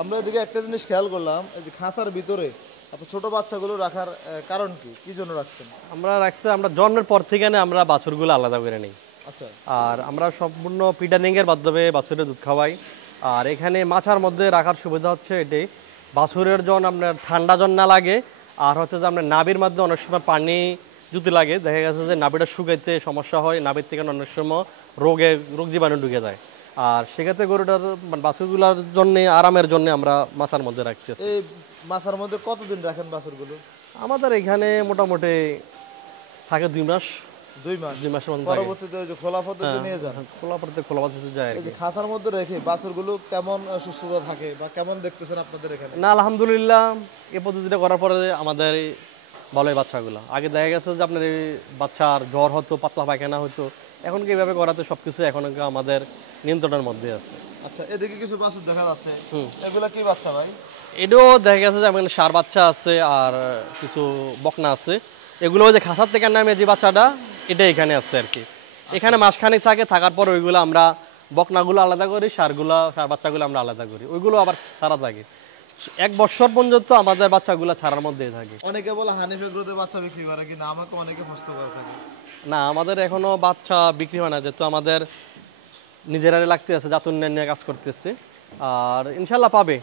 আমরা এদিকে একটা জিনিস খেয়াল করলাম, এই যে খাঁচার ভিতরে আপনার ছোট বাচ্চাগুলো রাখার কারণ কি, কি জন্য রাখছেন? আমরা রাখছি, আমরা জন্মের পর থেকে আমরা বাছুরগুলো আলাদা করে নিই। আচ্ছা। আর আমরা সম্পূর্ণ পিডানিং এর মাধ্যমে বাছুরের দুধ খাওয়াই। আর এখানে মাছার মধ্যে রাখার সুবিধা হচ্ছে এটাই, বাছুরের জন আপনার ঠান্ডা জন না লাগে। আর হচ্ছে যে আপনার নাভির মধ্যে অনেক সময় পানি যদি লাগে, দেখা গেছে যে নাভিটা শুকাইতে সমস্যা হয়, নাভির থেকে অনেক সময় রোগ জীবাণু ঢুকে যায়। আর সেক্ষেত্রে গরুটার বাছুরগুলোর জন্য আরামের জন্য আমরা মাছার মধ্যে রাখতেছি। এই মাছার মধ্যে কতদিন রাখেন বাছুরগুলো? আমাদের এখানে মোটামুটি থাকে 2 মাস। 2 মাস। 2 মাসের মধ্যে থাকে। পরবর্তীতে ওই যে খোলা পদ্ধতি নিয়ে যান। খোলা পড়তে খোলা পদ্ধতি যায় আর এই কি। যে খাঁচার মধ্যে রেখে বাছুরগুলো কেমন সুস্থতা থাকে বা কেমন দেখতেছেন আপনাদের এখানে? না, আলহামদুলিল্লাহ, এই পদ্ধতিটা করার পরে আমাদের এই ভালোই বাচ্চাগুলো। আগে দেখা গেছে যে আপনার এই বাচ্চার জ্বর হতো, পাতলা পায়খানা হতো, এখন কি এইভাবে করাতে সবকিছু এখন আমাদের নিয়ন্ত্রণের মধ্যে আছে। আচ্ছা, এদিকে কিছু বাছুর দেখা যাচ্ছে, এগুলা কি বাচ্চা ভাই? এটাও দেখা গেছে যে এখানে ষাঁড় বাচ্চা আছে আর কিছু বকনা আছে। এগুলো ওই যে খাঁচার থেকে নামে যে বাচ্চাটা, এটা এখানে আছে আর কি। এখানে মাসখানেক থাকে, থাকার পর ওইগুলো আমরা বকনাগুলো আলাদা করি, ষাঁড় বাচ্চাগুলো আমরা আলাদা করি, ওইগুলো আবার ছাড়া থাকে। 1 বছর পর্যন্ত আমাদের বাচ্চাগুলো ছাড়ার মধ্যেই থাকে। অনেকে বলে হানিফ এগ্রোতে বাচ্চা বিক্রি করে কিনা, আমাকে অনেকে প্রশ্ন করে থাকে। না, আমাদের এখনো বাচ্চা বিক্রি হয় না, যেহেতু আমাদের নিজেরাই লাগতে আছে, জাত উন্নয়ন নিয়ে কাজ করতেছি। আর ইনশাল্লাহ পাবে।